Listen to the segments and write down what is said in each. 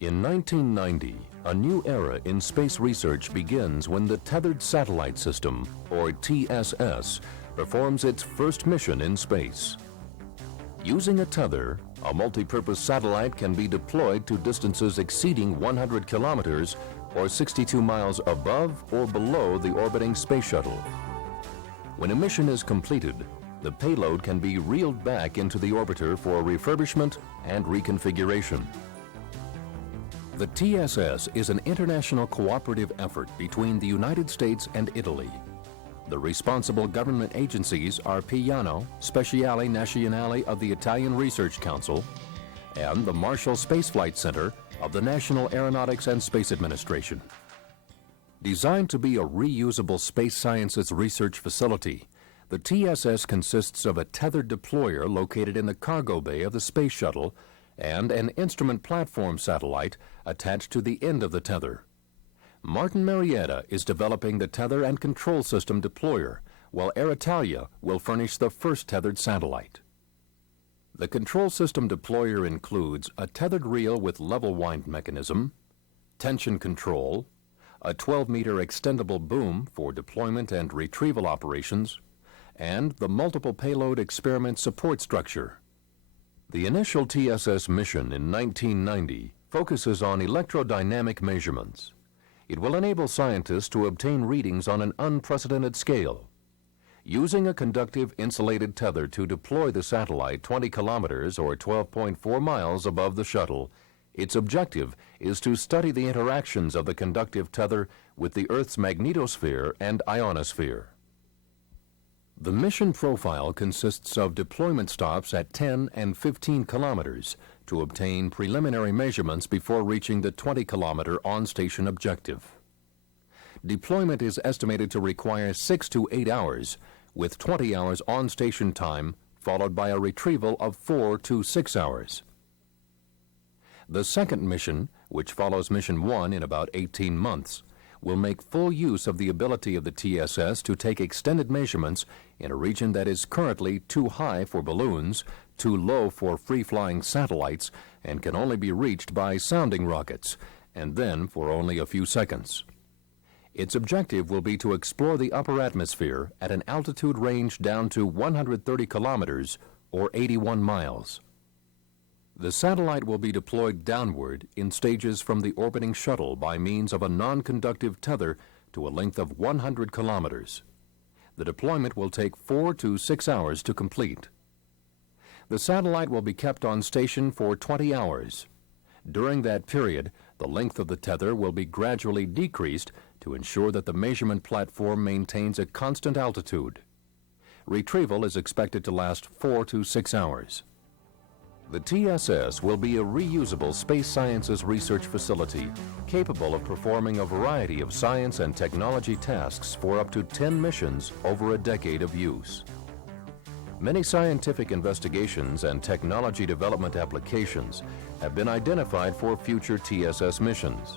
In 1990, a new era in space research begins when the Tethered Satellite System, or TSS, performs its first mission in space. Using a tether, a multi-purpose satellite can be deployed to distances exceeding 100 kilometers or 62 miles above or below the orbiting space shuttle. When a mission is completed, the payload can be reeled back into the orbiter for refurbishment and reconfiguration. The TSS is an international cooperative effort between the United States and Italy. The responsible government agencies are Piano Speciale Nazionale of the Italian Research Council and the Marshall Space Flight Center of the National Aeronautics and Space Administration. Designed to be a reusable space sciences research facility, the TSS consists of a tethered deployer located in the cargo bay of the space shuttle and an instrument platform satellite attached to the end of the tether. Martin Marietta is developing the tether and control system deployer, while Aeritalia will furnish the first tethered satellite. The control system deployer includes a tethered reel with level wind mechanism, tension control, a 12-meter extendable boom for deployment and retrieval operations, and the multiple payload experiment support structure. The initial TSS mission in 1990 focuses on electrodynamic measurements. It will enable scientists to obtain readings on an unprecedented scale. Using a conductive insulated tether to deploy the satellite 20 kilometers or 12.4 miles above the shuttle, its objective is to study the interactions of the conductive tether with the Earth's magnetosphere and ionosphere. The mission profile consists of deployment stops at 10 and 15 kilometers to obtain preliminary measurements before reaching the 20-kilometer on-station objective. Deployment is estimated to require 6 to 8 hours, with 20 hours on-station time followed by a retrieval of 4 to 6 hours. The second mission, which follows Mission 1 in about 18 months, will make full use of the ability of the TSS to take extended measurements in a region that is currently too high for balloons, too low for free-flying satellites, and can only be reached by sounding rockets, and then for only a few seconds. Its objective will be to explore the upper atmosphere at an altitude range down to 130 kilometers or 81 miles. The satellite will be deployed downward in stages from the orbiting shuttle by means of a non-conductive tether to a length of 100 kilometers. The deployment will take 4 to 6 hours to complete. The satellite will be kept on station for 20 hours. During that period, the length of the tether will be gradually decreased to ensure that the measurement platform maintains a constant altitude. Retrieval is expected to last 4 to 6 hours. The TSS will be a reusable space sciences research facility capable of performing a variety of science and technology tasks for up to 10 missions over a decade of use. Many scientific investigations and technology development applications have been identified for future TSS missions.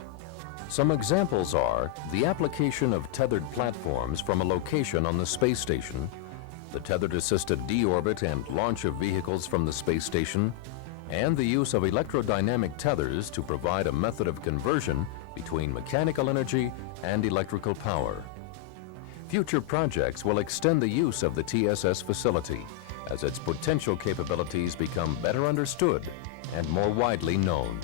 Some examples are the application of tethered platforms from a location on the space station, the tethered-assisted deorbit and launch of vehicles from the space station, and the use of electrodynamic tethers to provide a method of conversion between mechanical energy and electrical power. Future projects will extend the use of the TSS facility as its potential capabilities become better understood and more widely known.